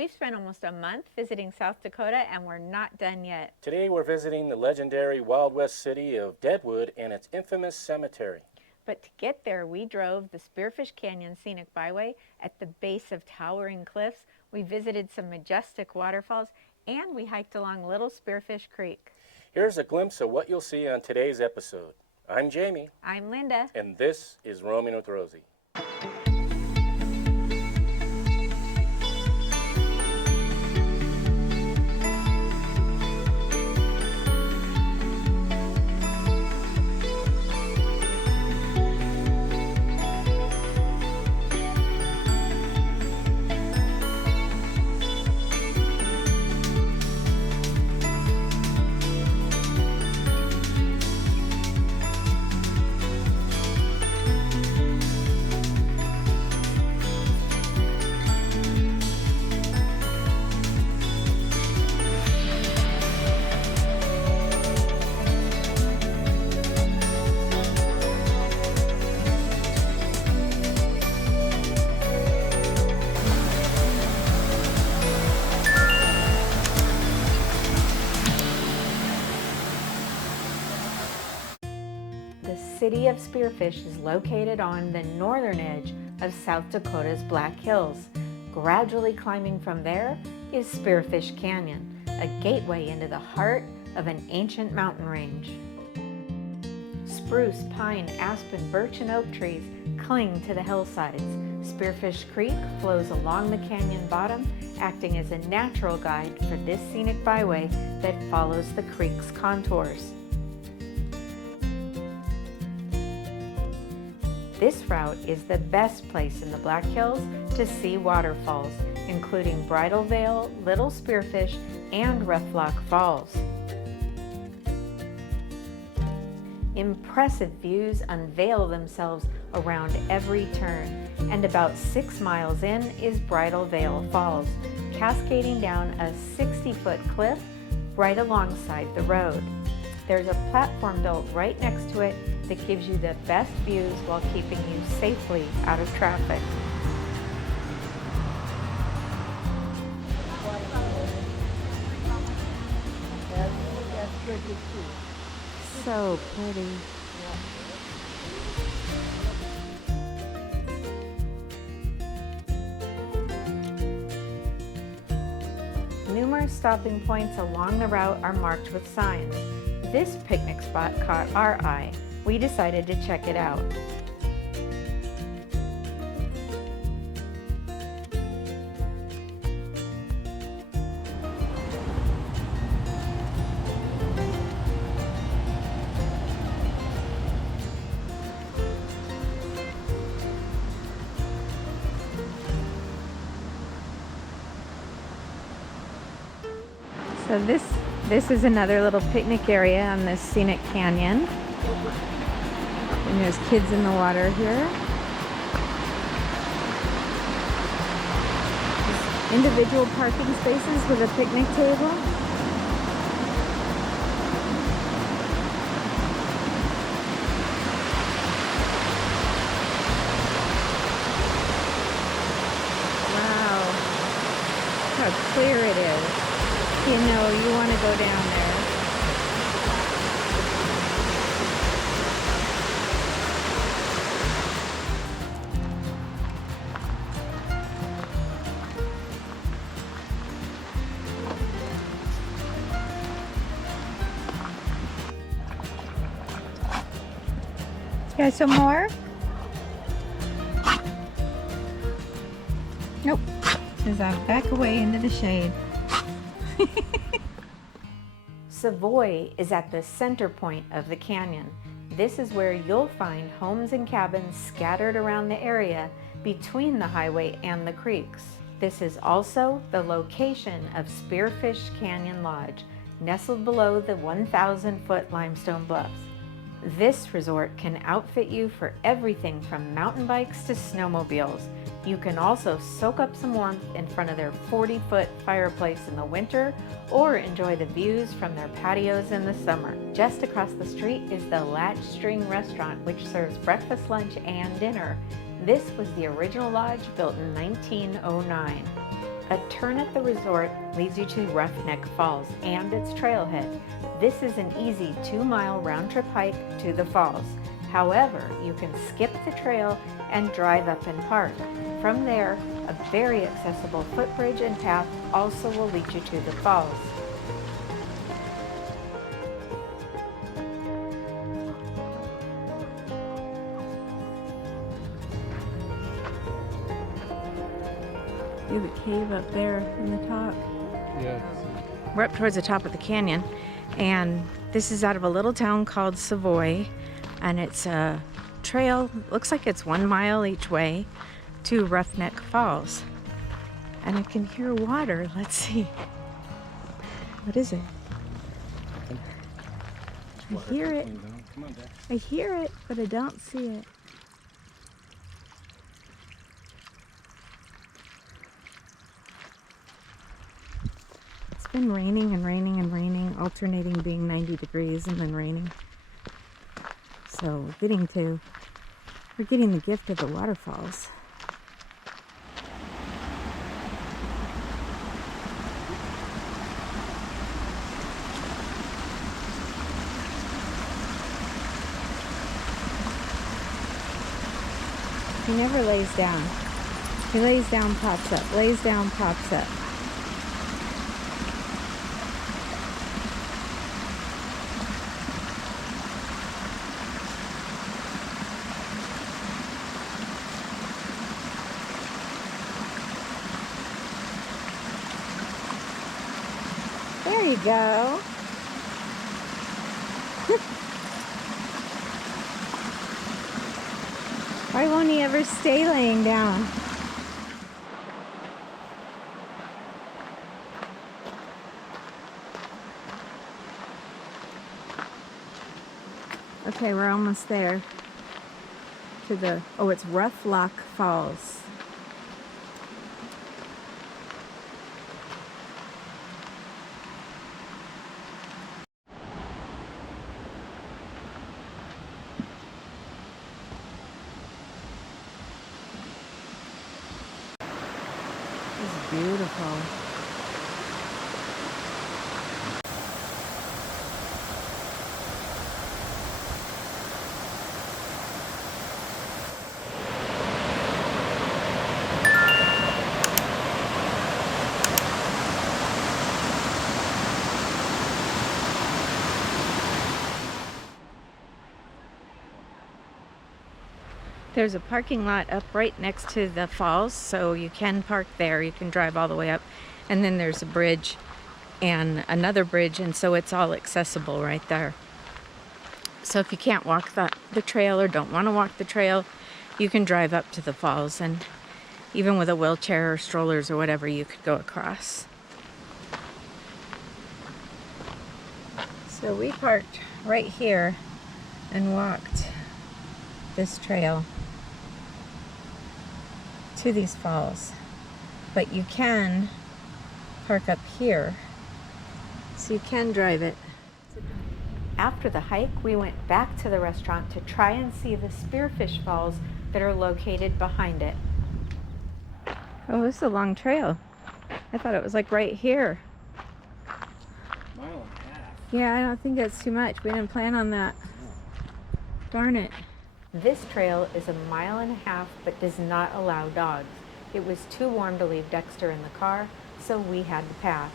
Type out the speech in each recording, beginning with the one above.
We've spent almost a month visiting South Dakota and we're not done yet. Today we're visiting the legendary Wild West city of Deadwood and its infamous cemetery. But to get there, we drove the Spearfish Canyon Scenic Byway at the base of towering cliffs. We visited some majestic waterfalls and we hiked along Little Spearfish Creek. Here's a glimpse of what you'll see on today's episode. I'm Jamie. I'm Linda. And this is Roaming with Rosie. The city of Spearfish is located on the northern edge of South Dakota's Black Hills. Gradually climbing from there is Spearfish Canyon, a gateway into the heart of an ancient mountain range. Spruce, pine, aspen, birch, and oak trees cling to the hillsides. Spearfish Creek flows along the canyon bottom, acting as a natural guide for this scenic byway that follows the creek's contours. This route is the best place in the Black Hills to see waterfalls, including Bridal Veil, Little Spearfish, and Rough Falls. Impressive views unveil themselves around every turn, and about 6 miles in is Bridal Veil Falls, cascading down a 60-foot cliff right alongside the road. There's a platform built right next to it that gives you the best views while keeping you safely out of traffic. So pretty. Numerous stopping points along the route are marked with signs. This picnic spot caught our eye. We decided to check it out. So this is another little picnic area on this scenic canyon. And there's kids in the water here. There's individual parking spaces with a picnic table. Wow, how clear it is. You know, you want to go down there. You got some more? Nope. Says I'll back away into the shade. Savoy is at the center point of the canyon. This is where you'll find homes and cabins scattered around the area between the highway and the creeks. This is also the location of Spearfish Canyon Lodge, nestled below the 1,000-foot limestone bluffs. This resort can outfit you for everything from mountain bikes to snowmobiles. You can also soak up some warmth in front of their 40-foot fireplace in the winter or enjoy the views from their patios in the summer. Just across the street is the Latch String Restaurant, which serves breakfast, lunch, and dinner. This was the original lodge built in 1909. A turn at the resort leads you to Roughneck Falls and its trailhead. This is an easy 2-mile round-trip hike to the falls. However, you can skip the trail and drive up and park. From there, a very accessible footbridge and path also will lead you to the falls. See the cave up there in the top? Yeah. We're up towards the top of the canyon, and this is out of a little town called Savoy, and it's a trail, looks like it's 1 mile each way to Roughneck Falls. And I can hear water. Let's see. What is it? I hear it. Come on, Dad. I hear it, but I don't see it. It's been raining and raining and raining, alternating being 90 degrees and then raining. So we're getting the gift of the waterfalls. He never lays down. He lays down, pops up, lays down, pops up. There you go. Why won't he ever stay laying down? Okay, we're almost there to the, oh, it's Rough Lock Falls. It's beautiful. There's a parking lot up right next to the falls, so you can park there. You can drive all the way up. And then there's a bridge and another bridge, and so it's all accessible right there. So if you can't walk the trail or don't want to walk the trail, you can drive up to the falls, and even with a wheelchair or strollers or whatever, you could go across. So we parked right here and walked this trail to these falls, but you can park up here, so you can drive it. After the hike, we went back to the restaurant to try and see the Spearfish Falls that are located behind it. Oh, this is a long trail. I thought it was like right here. Mile and a half. Yeah, I don't think that's too much. We didn't plan on that. Darn it. This trail is 1.5 miles, but does not allow dogs. It was too warm to leave Dexter in the car, so we had to pass.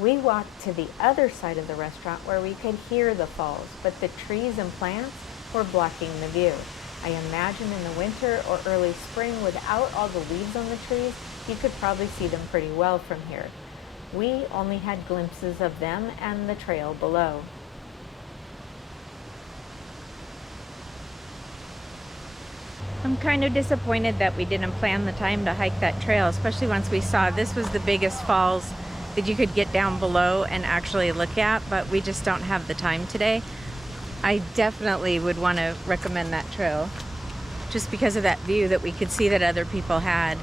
We walked to the other side of the restaurant where we could hear the falls, but the trees and plants were blocking the view. I imagine in the winter or early spring, without all the leaves on the trees, you could probably see them pretty well from here. We only had glimpses of them and the trail below. I'm kind of disappointed that we didn't plan the time to hike that trail, especially once we saw this was the biggest falls that you could get down below and actually look at, but we just don't have the time today. I definitely would want to recommend that trail just because of that view that we could see that other people had.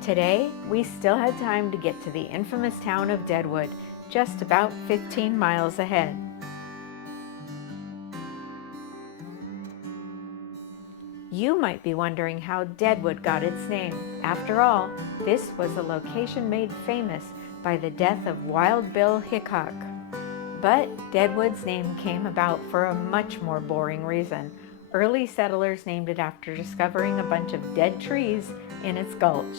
Today, we still had time to get to the infamous town of Deadwood, just about 15 miles ahead. You might be wondering how Deadwood got its name. After all, this was a location made famous by the death of Wild Bill Hickok. But Deadwood's name came about for a much more boring reason. Early settlers named it after discovering a bunch of dead trees in its gulch.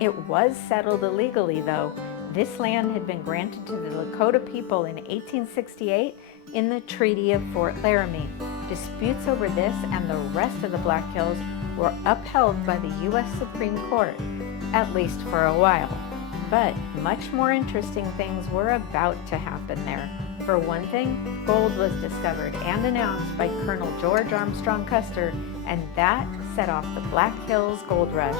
It was settled illegally, though. This land had been granted to the Dakota people in 1868 in the Treaty of Fort Laramie. Disputes over this and the rest of the Black Hills were upheld by the U.S. Supreme Court, at least for a while. But much more interesting things were about to happen there. For one thing, gold was discovered and announced by Colonel George Armstrong Custer, and that set off the Black Hills Gold Rush.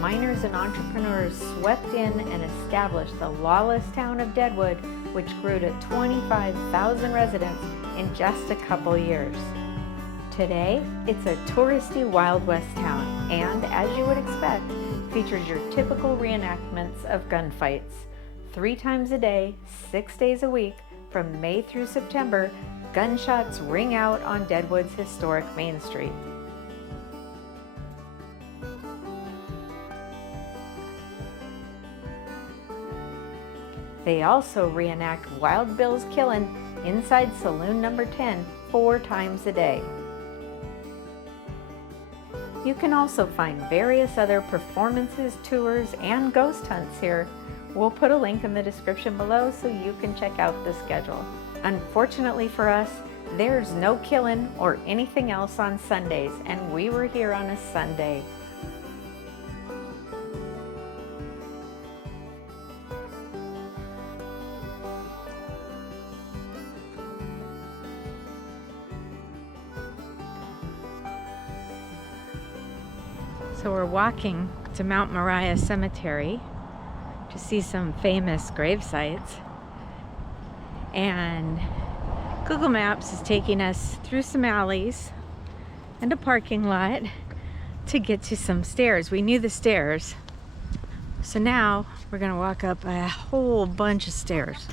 Miners and entrepreneurs swept in and established the lawless town of Deadwood, which grew to 25,000 residents in just a couple years. Today, it's a touristy Wild West town, and as you would expect, features your typical reenactments of gunfights. 3 times a day, 6 days a week, from May through September, gunshots ring out on Deadwood's historic Main Street. They also reenact Wild Bill's killing inside Saloon Number 10 4 times a day. You can also find various other performances, tours, and ghost hunts here. We'll put a link in the description below so you can check out the schedule. Unfortunately for us, there's no killing or anything else on Sundays, and we were here on a Sunday. So we're walking to Mount Moriah Cemetery to see some famous grave sites, and Google Maps is taking us through some alleys and a parking lot to get to some stairs. We knew the stairs, so now we're gonna walk up a whole bunch of stairs.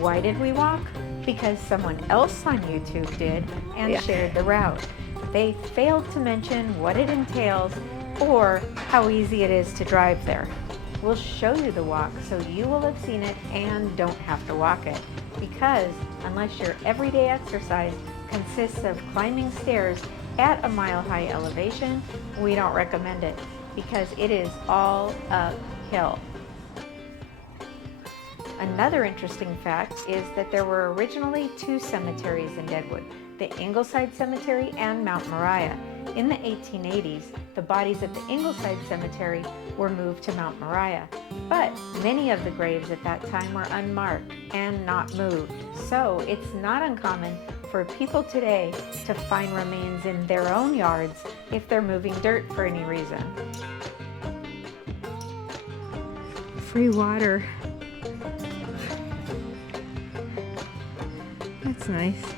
Why did we walk? Because someone else on YouTube did and shared the route. They failed to mention what it entails or how easy it is to drive there. We'll show you the walk so you will have seen it and don't have to walk it. Because unless your everyday exercise consists of climbing stairs at a mile-high elevation, we don't recommend it because it is all uphill. Another interesting fact is that there were originally 2 cemeteries in Deadwood, the Ingleside Cemetery and Mount Moriah. In the 1880s, the bodies at the Ingleside Cemetery were moved to Mount Moriah, but many of the graves at that time were unmarked and not moved. So it's not uncommon for people today to find remains in their own yards if they're moving dirt for any reason. Free water. That's nice.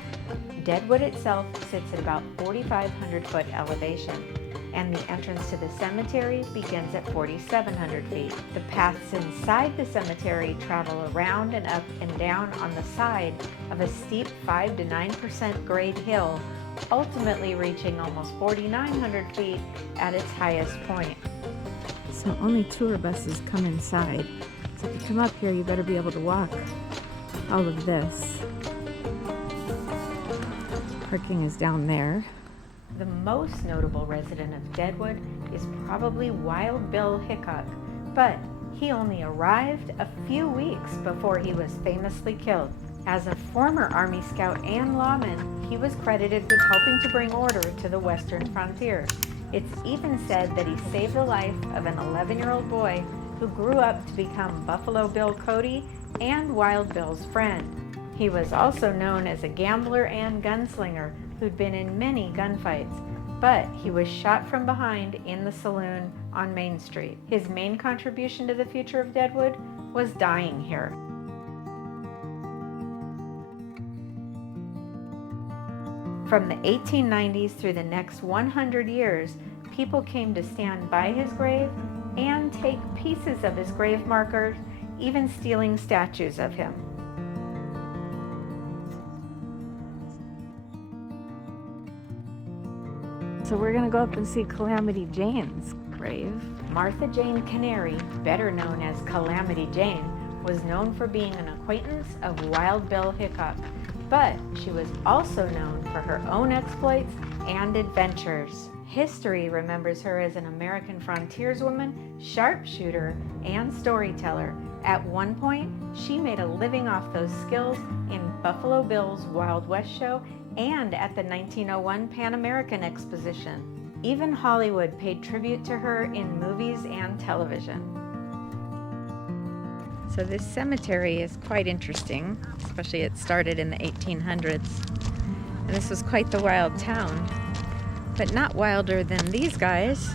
Deadwood itself sits at about 4,500 foot elevation, and the entrance to the cemetery begins at 4,700 feet. The paths inside the cemetery travel around and up and down on the side of a steep 5 to 9% grade hill, ultimately reaching almost 4,900 feet at its highest point. So only tour buses come inside. So if you come up here, you better be able to walk all of this. Parking is down there. The most notable resident of Deadwood is probably Wild Bill Hickok, but he only arrived a few weeks before he was famously killed. As a former Army Scout and lawman, he was credited with helping to bring order to the western frontier. It's even said that he saved the life of an 11-year-old boy who grew up to become Buffalo Bill Cody and Wild Bill's friend. He was also known as a gambler and gunslinger who'd been in many gunfights, but he was shot from behind in the saloon on Main Street. His main contribution to the future of Deadwood was dying here. From the 1890s through the next 100 years, people came to stand by his grave and take pieces of his grave markers, even stealing statues of him. So we're gonna go up and see Calamity Jane's grave. Martha Jane Canary, better known as Calamity Jane, was known for being an acquaintance of Wild Bill Hickok, but she was also known for her own exploits and adventures. History remembers her as an American frontierswoman, sharpshooter, and storyteller. At one point, she made a living off those skills in Buffalo Bill's Wild West show and at the 1901 Pan American Exposition. Even Hollywood paid tribute to her in movies and television. So this cemetery is quite interesting, especially it started in the 1800s. And this was quite the wild town, but not wilder than these guys.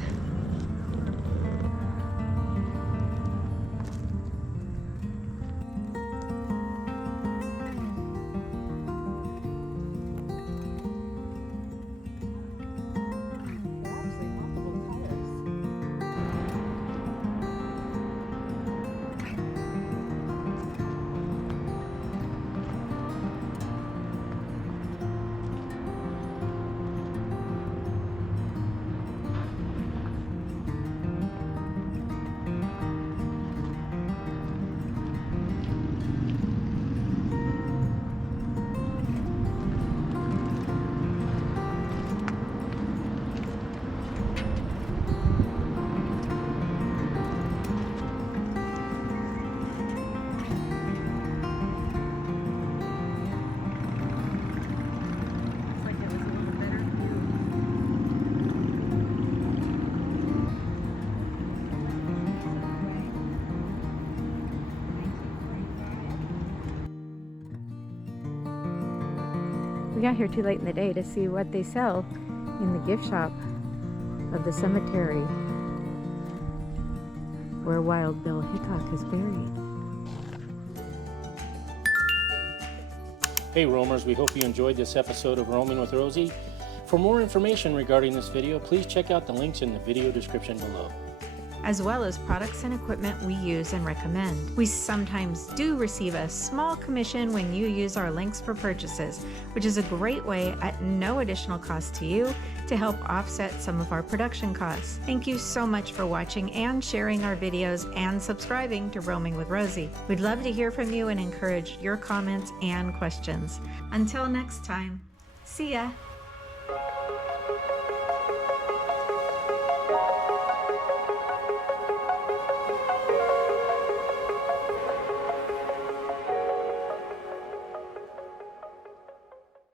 We got here too late in the day to see what they sell in the gift shop of the cemetery where Wild Bill Hickok is buried. Hey roamers, we hope you enjoyed this episode of Roaming with Rosie. For more information regarding this video, please check out the links in the video description below, as well as products and equipment we use and recommend. We sometimes do receive a small commission when you use our links for purchases, which is a great way at no additional cost to you to help offset some of our production costs. Thank you so much for watching and sharing our videos and subscribing to Roaming with Rosie. We'd love to hear from you and encourage your comments and questions. Until next time, see ya!